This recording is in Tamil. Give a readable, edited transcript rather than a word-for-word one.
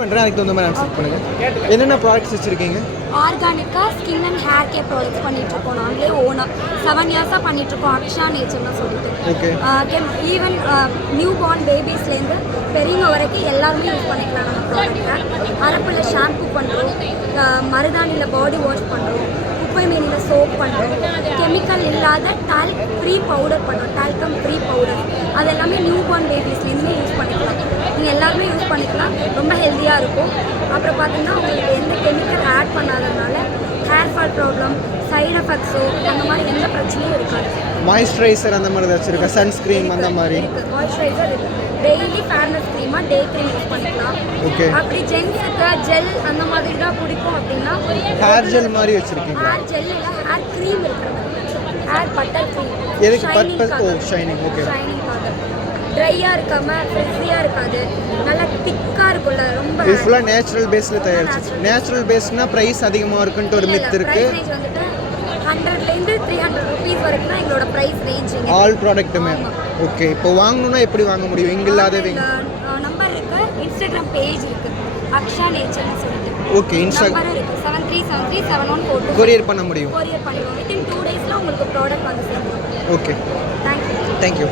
பண்ணுறேன், அதுக்கு தகுந்த மாதிரி ஆன்சர் பண்ணுங்கள். என்னென்ன ப்ராடக்ட்ஸ் வச்சுருக்கீங்க? ஆர்கானிக்காக skin and hair care products பண்ணிகிட்ருக்கோம். நாங்களே ஓனாக 7 இயர்ஸாக பண்ணிகிட்ருக்கோம். அக்ஷா நேச்சர்னு சொல்லிட்டு. ஓகே. ஈவன் நியூ பார்ன் பேபிஸ்லேருந்து பெரியவங்க வரைக்கும் எல்லாருமே யூஸ் பண்ணிக்கலாம் நம்ம ப்ராடக்ட்டை. அரப்பில் ஷாம்பு பண்ணுறோம், மருதாணியில் பாடி வாஷ் பண்ணுறோம், குப்பை மேனியில் சோப் பண்ணுறோம், கெமிக்கல் இல்லாத டால்க் ஃப்ரீ பவுடர் பண்ணுறோம், டால்கம் ஃப்ரீ பவுடர். அது எல்லாமே நியூ பார்ன் பேபிஸ்லேருந்துமே யூஸ் பண்ணிக்கலாம். நீங்கள் எல்லாருமே யூஸ் பண்ணிக்கலாம், ரொம்ப ஹெல்த்தியாக இருக்கும். அப்புறம் பார்த்தீங்கன்னா உங்களுக்கு எந்த கெமிக்கல் ஆட் பண்ணாததுனால ஹேர் ஃபால் ப்ராப்ளம், சைடு எஃபெக்ட்ஸோ அந்த மாதிரி எந்த பிரச்சனையும் இருக்காது. மாய்ஸ்சரைசர் அந்த மாதிரி ஏதாச்சும் இருக்கா? சன்ஸ்க்ரீன் அந்த மாதிரி இருக்குது. மாய்ஸ்சரைசர் இருக்குது. டெய்லி ஃபேர்னஸ் க்ரீமாக டே க்ரீம் யூஸ் பண்ணிக்கலாம். ஓகே. அப்படி ஜென்ஸுக்கு ஜெல் அந்த மாதிரி தான் பிடிக்கும் அப்படின்னா ஹேர் ஜெல் மாதிரி வச்சுருக்கீங்க? ஹேர் ஜெல் இல்லை, ஹேர் க்ரீம் இருக்கிறது, ஹேர் பட்டர் க்ரீம். எதுக்கு? பர்பஸ்? ஓ, ஷைனிங். ஓகே. ஷைனிங்காக ட்ரையாக இருக்காமல் ஃப்ரிஸியாக இருக்காது, நல்லா திக்காக இருக்கும்ல. ரொம்ப இது ஃபுல்லாக நேச்சுரல் பேஸில் தயாரிச்சு. நேச்சுரல் பேஸ்னா ப்ரைஸ் அதிகமாக இருக்குன்ட்டு ஒரு மித் இருக்குது. ப்ரைஸ் வந்துட்டு 100லேருந்து 300 ருபீஸ் வரைக்கும் தான் எங்களோட ப்ரைஸ் ரேஞ்சிங்க. ஆல் ப்ராடக்ட்டுமே. ஓகே. இப்போ வாங்கணுன்னா எப்படி வாங்க முடியும்? இங்கே இல்லாதவங்க நம்பர் இருக்குது, இன்ஸ்டாகிராம் பேஜ் இருக்குது, அக்ஷா நேச்சர்னு சொல்லிட்டு. ஓகே. நம்பர் இருக்குது 73737142. கொரியர் பண்ண முடியும்? கொரியர் பண்ணிடுவோம். வித்தின் 2 டேஸில் உங்களுக்கு ப்ராடக்ட் வந்து சேர்ந்துடும். ஓகே. தேங்க்யூ. தேங்க்யூ.